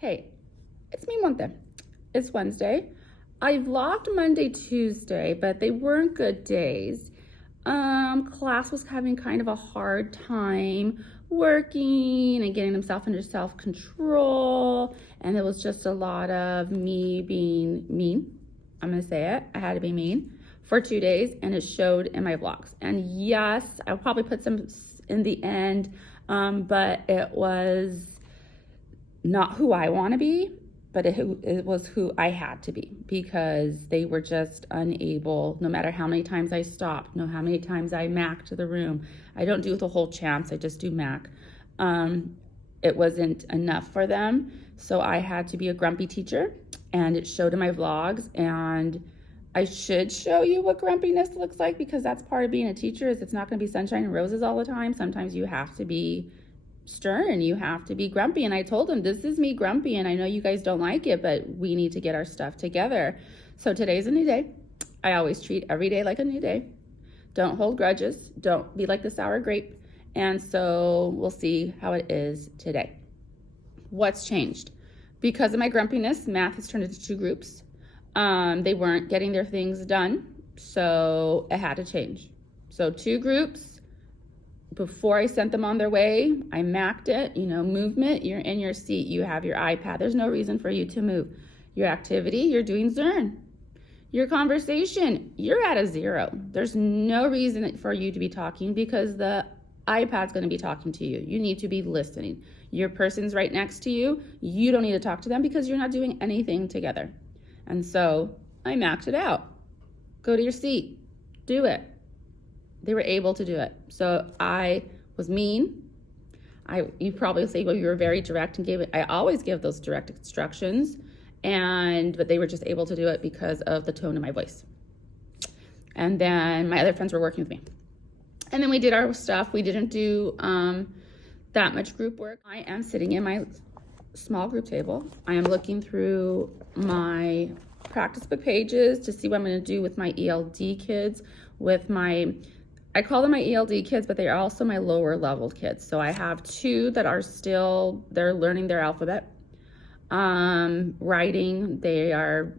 Hey, it's me Monte. It's Wednesday. I vlogged Monday, Tuesday, but they weren't good days. Class was having kind of a hard time working and getting themselves under self-control, and it was just a lot of me being mean. I'm gonna say it. I had to be mean for 2 days, and it showed in my vlogs. And yes, I'll probably put some in the end, but it was not who I want to be, but it was who I had to be, because they were just unable, no matter how many times I stopped, no how many times I macked the room. I don't do the whole chants, I just do mack. It wasn't enough for them, so I had to be a grumpy teacher, and it showed in my vlogs. And I should show you what grumpiness looks like, because that's part of being a teacher. Is it's not going to be sunshine and roses all the time. Sometimes you have to be stern, you have to be grumpy. And I told him, this is me grumpy, and I know you guys don't like it, but we need to get our stuff together. So today's a new day. I always treat every day like a new day. Don't hold grudges. Don't be like the sour grape. And so we'll see how it is today. What's changed? Because of my grumpiness, math has turned into 2 groups. They weren't getting their things done, so it had to change. So 2 groups. Before I sent them on their way, I macked it, movement, you're in your seat, you have your iPad. There's no reason for you to move. Your activity, you're doing Zern. Your conversation, you're at a 0. There's no reason for you to be talking, because the iPad's gonna be talking to you. You need to be listening. Your person's right next to you. You don't need to talk to them, because you're not doing anything together. And so I macked it out. Go to your seat, do it. They were able to do it. So I was mean. You probably say, well, you were very direct and gave it. I always give those direct instructions, but they were just able to do it because of the tone of my voice. And then my other friends were working with me. And then we did our stuff. We didn't do that much group work. I am sitting in my small group table. I am looking through my practice book pages to see what I'm going to do with my ELD kids, I call them my ELD kids, but they are also my lower level kids. So I have 2 that are they're learning their alphabet. Writing, they are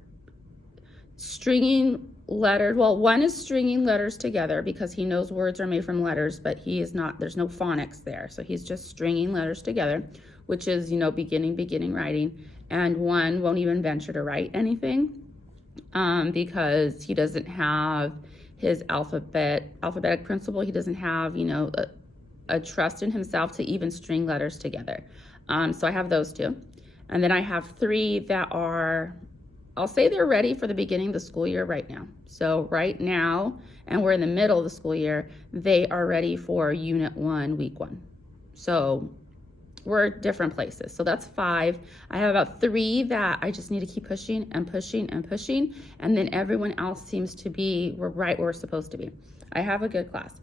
stringing letters. Well, one is stringing letters together because he knows words are made from letters, but he is not, there's no phonics there. So he's just stringing letters together, which is, beginning writing. And one won't even venture to write anything because he doesn't have his alphabetic principle. He doesn't have, a trust in himself to even string letters together. So I have those 2. And then I have 3 that are, I'll say they're ready for the beginning of the school year right now. So right now, and we're in the middle of the school year, they are ready for Unit 1, Week 1. So we're at different places. So that's 5. I have about 3 that I just need to keep pushing and pushing and pushing. And then everyone else seems to be, we're right where we're supposed to be. I have a good class.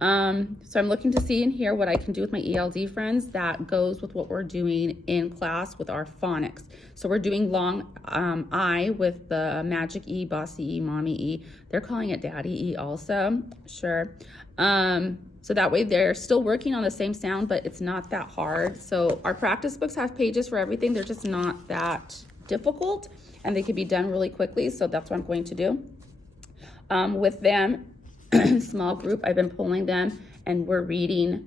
So I'm looking to see and hear what I can do with my ELD friends that goes with what we're doing in class with our phonics. So we're doing long I with the magic E, bossy E, mommy E. They're calling it daddy E also. Sure. So that way they're still working on the same sound, but it's not that hard. So our practice books have pages for everything. They're just not that difficult, and they can be done really quickly. So that's what I'm going to do. With them, small group, I've been pulling them, and we're reading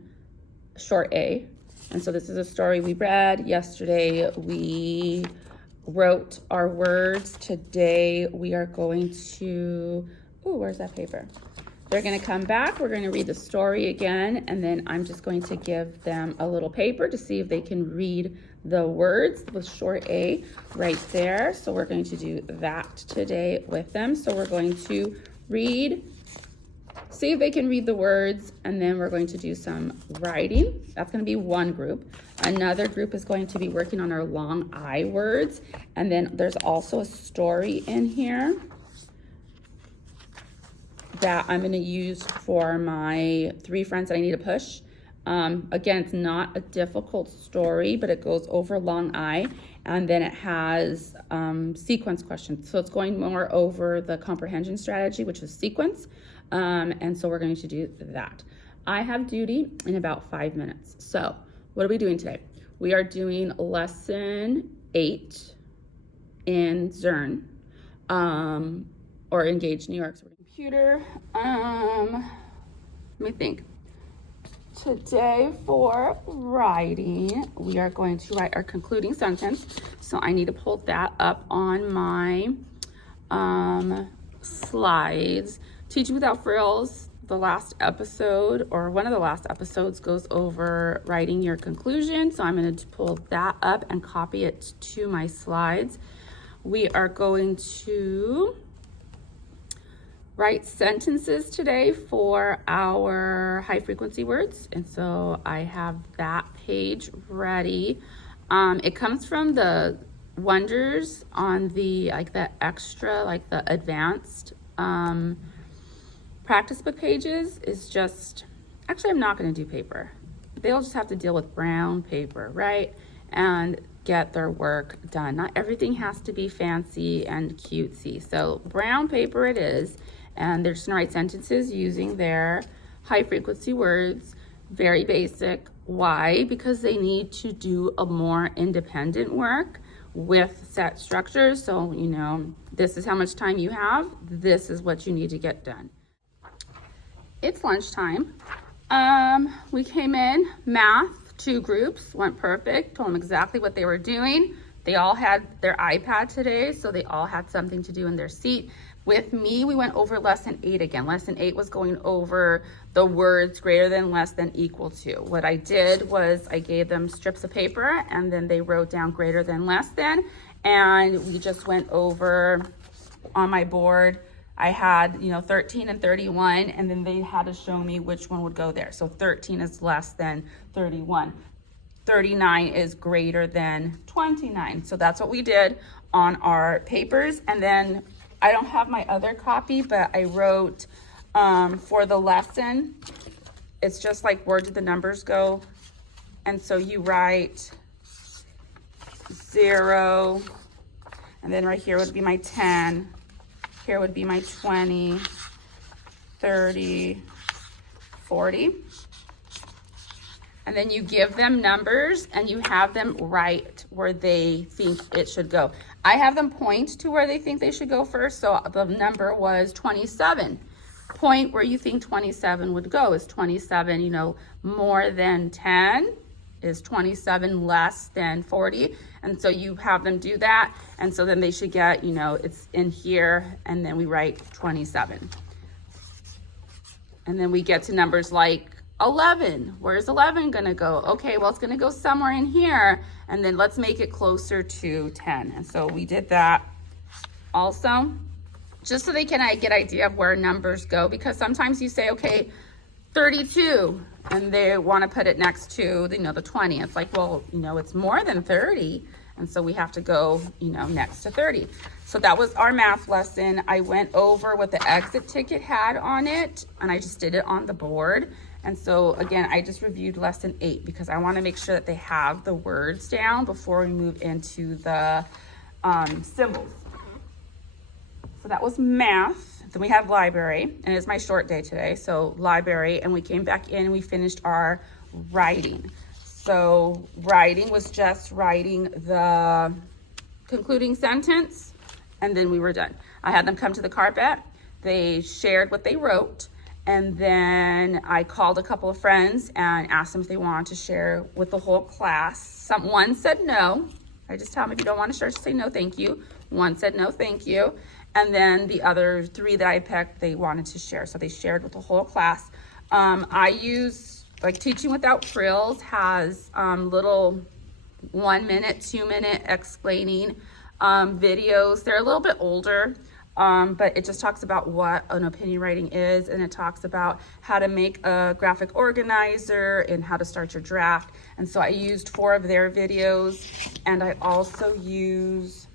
Short A. And so this is a story we read. Yesterday we wrote our words. Today we are going to, where's that paper? They're going to come back. We're going to read the story again, and then I'm just going to give them a little paper to see if they can read the words with Short A right there. So we're going to do that today with them. So we're going to see if they can read the words, and then we're going to do some writing. That's going to be one group. Another group is going to be working on our long I words, and then there's also a story in here that I'm going to use for my 3 friends that I need to push. Again, it's not a difficult story, but it goes over long I, and then it has sequence questions. So it's going more over the comprehension strategy, which is sequence. And so we're going to do that. I have duty in about 5 minutes. So what are we doing today? We are doing lesson 8 in Zern, or Engage New York. So computer, let me think. Today for writing, we are going to write our concluding sentence. So I need to pull that up on my slides. Teaching Without Frills, the last episode, or one of the last episodes, goes over writing your conclusion. So I'm going to pull that up and copy it to my slides. We are going to write sentences today for our high frequency words. And so I have that page ready. It comes from the Wonders on the, like the extra, like the advanced practice book pages. Is just, actually I'm not going to do paper. They'll just have to deal with brown paper, right? And get their work done. Not everything has to be fancy and cutesy. So brown paper it is. And they're just gonna write sentences using their high frequency words, very basic. Why? Because they need to do a more independent work with set structures. So, you know, this is how much time you have. This is what you need to get done. It's lunchtime. We came in, math, 2 groups, went perfect, told them exactly what they were doing. They all had their iPad today, so they all had something to do in their seat. With me, we went over lesson 8 again. Lesson 8 was going over the words greater than, less than, equal to. What I did was I gave them strips of paper and then they wrote down greater than, less than, and we just went over on my board. I had, 13 and 31, and then they had to show me which one would go there. So 13 is less than 31. 39 is greater than 29. So that's what we did on our papers. And then I don't have my other copy, but I wrote for the lesson, it's just like where did the numbers go? And so you write 0, and then right here would be my 10, here would be my 20, 30, 40. And then you give them numbers and you have them write where they think it should go. I have them point to where they think they should go first. So the number was 27. Point where you think 27 would go. Is 27, more than 10? Is 27 less than 40? And so you have them do that. And so then they should get, it's in here, and then we write 27. And then we get to numbers like 11. Where's 11 gonna go? Okay, well, it's gonna go somewhere in here, and then let's make it closer to 10. And so we did that also, just so they can get an idea of where numbers go, because sometimes you say, okay, 32, and they wanna put it next to, the 20. It's like, well, it's more than 30, and so we have to go, next to 30. So that was our math lesson. I went over what the exit ticket had on it, and I just did it on the board. And so again, I just reviewed lesson 8 because I want to make sure that they have the words down before we move into the symbols. So that was math. Then we have library, and it's my short day today. So library, and we came back in and we finished our writing. So writing was just writing the concluding sentence, and then we were done. I had them come to the carpet. They shared what they wrote. And then I called a couple of friends and asked them if they wanted to share with the whole class. One said no. I just tell them, if you don't want to share, just say no, thank you. One said no, thank you. And then the other 3 that I picked, they wanted to share. So they shared with the whole class. I use, like Teaching Without Frills has little 1 minute, 2 minute explaining videos. They're a little bit older. But it just talks about what an opinion writing is, and it talks about how to make a graphic organizer and how to start your draft. And so I used 4 of their videos, and I also use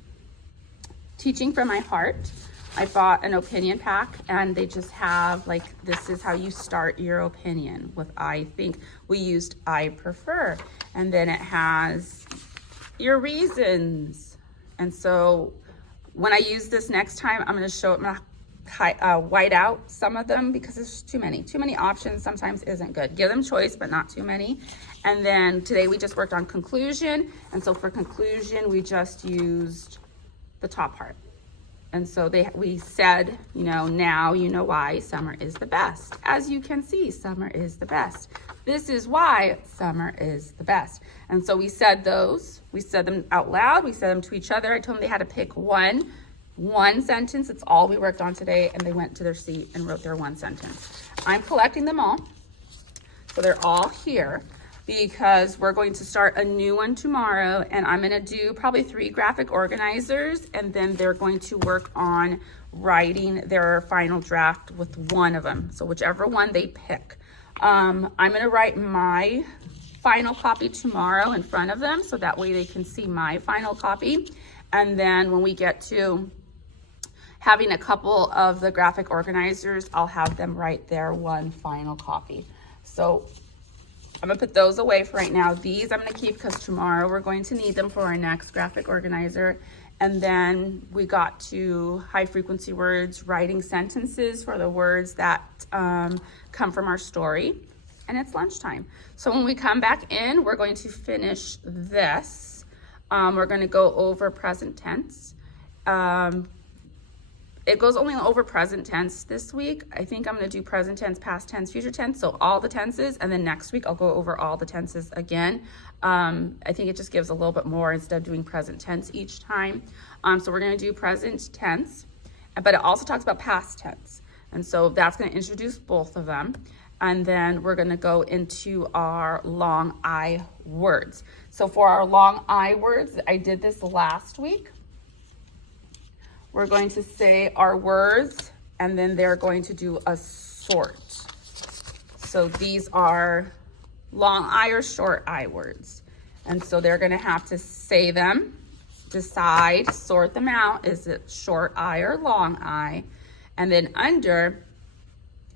Teaching from My Heart. I bought an opinion pack, and they just have like, this is how you start your opinion with I think. We used I prefer, and then it has your reasons. And so when I use this next time, I'm going to show it white out some of them because it's just too many options sometimes isn't good. Give them choice, but not too many. And then today we just worked on conclusion. And so for conclusion, we just used the top part. And so we said, you know, now you know why summer is the best. As you can see, summer is the best. This is why summer is the best. And so we said those, we said them out loud, we said them to each other. I told them they had to pick one sentence. It's all we worked on today, and they went to their seat and wrote their one sentence. I'm collecting them all, so they're all here, because we're going to start a new one tomorrow, and I'm gonna do probably 3 graphic organizers, and then they're going to work on writing their final draft with one of them. So whichever one they pick. I'm gonna write my final copy tomorrow in front of them, so that way they can see my final copy. And then when we get to having a couple of the graphic organizers, I'll have them write their one final copy. So I'm gonna put those away for right now. These I'm gonna keep because tomorrow we're going to need them for our next graphic organizer. And then we got to high frequency words, writing sentences for the words that come from our story. And it's lunchtime. So when we come back in, we're going to finish this. We're gonna go over present tense. It goes only over present tense this week. I think I'm gonna do present tense, past tense, future tense, so all the tenses, and then next week I'll go over all the tenses again. I think it just gives a little bit more instead of doing present tense each time. So we're gonna do present tense, but it also talks about past tense. And so that's gonna introduce both of them. And then we're gonna go into our long I words. So for our long I words, I did this last week. We're going to say our words, and then they're going to do a sort. So these are long I or short I words. And so they're gonna have to say them, decide, sort them out. Is it short I or long I? And then under,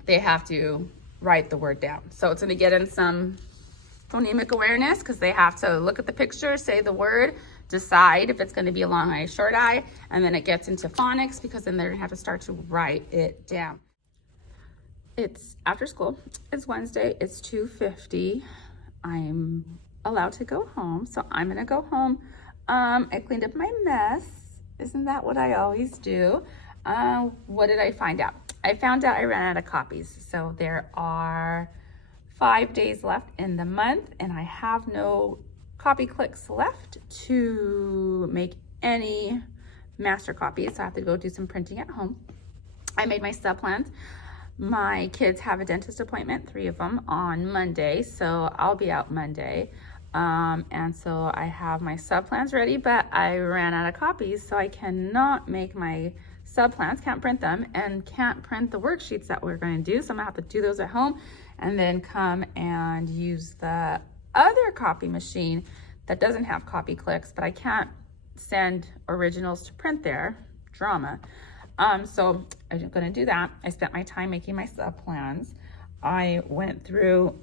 they have to write the word down. So it's gonna get in some phonemic awareness because they have to look at the picture, say the word, decide if it's going to be a long I, short I, and then it gets into phonics because then they're going to have to start to write it down. It's after school. It's Wednesday. It's 2:50. I'm allowed to go home, so I'm going to go home. I cleaned up my mess. Isn't that what I always do? What did I find out? I found out I ran out of copies. So there are 5 days left in the month, and I have no copy clicks left to make any master copies, so I have to go do some printing at home. I made my sub plans. My kids have a dentist appointment, 3 of them, on Monday, so I'll be out Monday. And so I have my sub plans ready, but I ran out of copies, so I cannot make my sub plans, can't print them, and can't print the worksheets that we're going to do, so I'm gonna have to do those at home and then come and use the other copy machine that doesn't have copy clicks, but I can't send originals to print there. Drama. So I'm gonna do that. I spent my time making my sub plans. I went through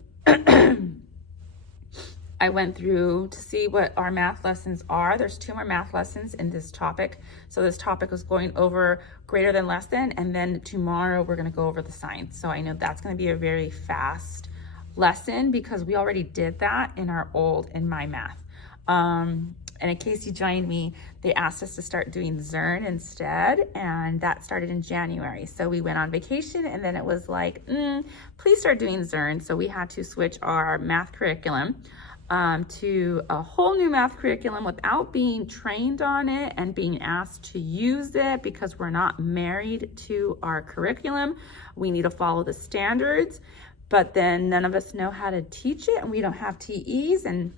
to see what our math lessons are. There's 2 more math lessons in this topic. So this topic was going over greater than, less than, and then tomorrow we're gonna go over the signs. So I know that's gonna be a very fast lesson because we already did that in my math. And in case you joined me, they asked us to start doing Zern instead, and that started in January. So we went on vacation, and then it was like, please start doing Zern. So we had to switch our math curriculum to a whole new math curriculum without being trained on it and being asked to use it because we're not married to our curriculum. We need to follow the standards. But then none of us know how to teach it, and we don't have TEs, and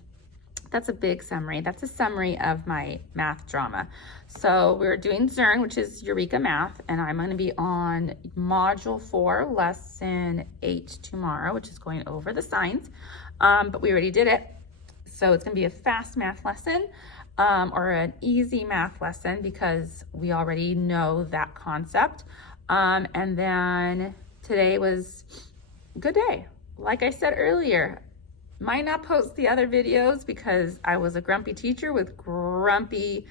that's a big summary. That's a summary of my math drama. So we're doing Zern, which is Eureka Math, and I'm going to be on Module 4, Lesson 8 tomorrow, which is going over the signs, but we already did it. So it's going to be a fast math lesson or an easy math lesson because we already know that concept. And then today was good day. Like I said earlier, might not post the other videos because I was a grumpy teacher with grumpy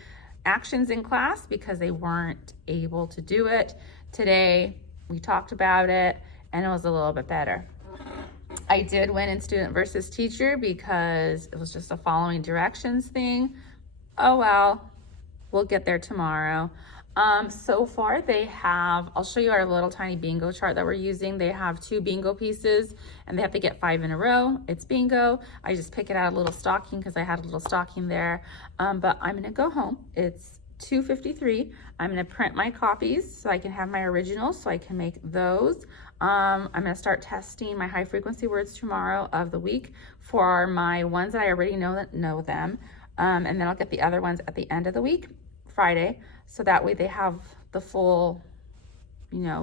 actions in class because they weren't able to do it. Today, we talked about it and it was a little bit better. I did win in student versus teacher because it was just a following directions thing. Oh well, we'll get there tomorrow. So far they have, I'll show you our little tiny bingo chart that we're using. They have 2 bingo pieces and they have to get 5 in a row. It's bingo. I just pick it out of a little stocking because I had a little stocking there. But I'm gonna go home. It's 2:53. I'm gonna print my copies so I can have my originals so I can make those. I'm gonna start testing my high frequency words tomorrow of the week for my ones that I already know them. And then I'll get the other ones at the end of the week, Friday, so that way they have the full,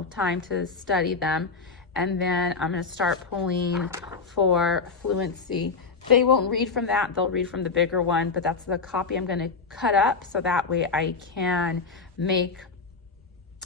time to study them. And then I'm gonna start pulling for fluency. They won't read from that, they'll read from the bigger one, but that's the copy I'm gonna cut up so that way I can make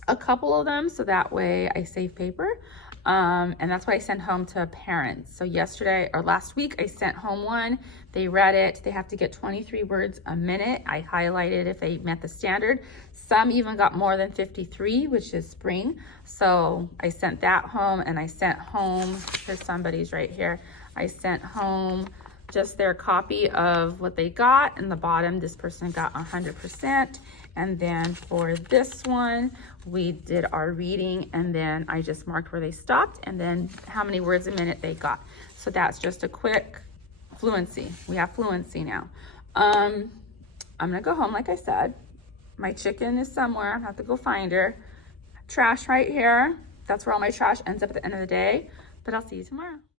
a couple of them so that way I save paper. And that's what I sent home to parents. So yesterday or last week, I sent home one. They read it. They have to get 23 words a minute. I highlighted if they met the standard. Some even got more than 53, which is spring. So I sent that home and I sent home, here's somebody's right here. I sent home just their copy of what they got. In the bottom, this person got 100%. And then for this one, we did our reading and then I just marked where they stopped and then how many words a minute they got. So that's just a quick fluency. We have fluency now. I'm gonna go home, like I said. My chicken is somewhere, I have to go find her. Trash right here. That's where all my trash ends up at the end of the day, but I'll see you tomorrow.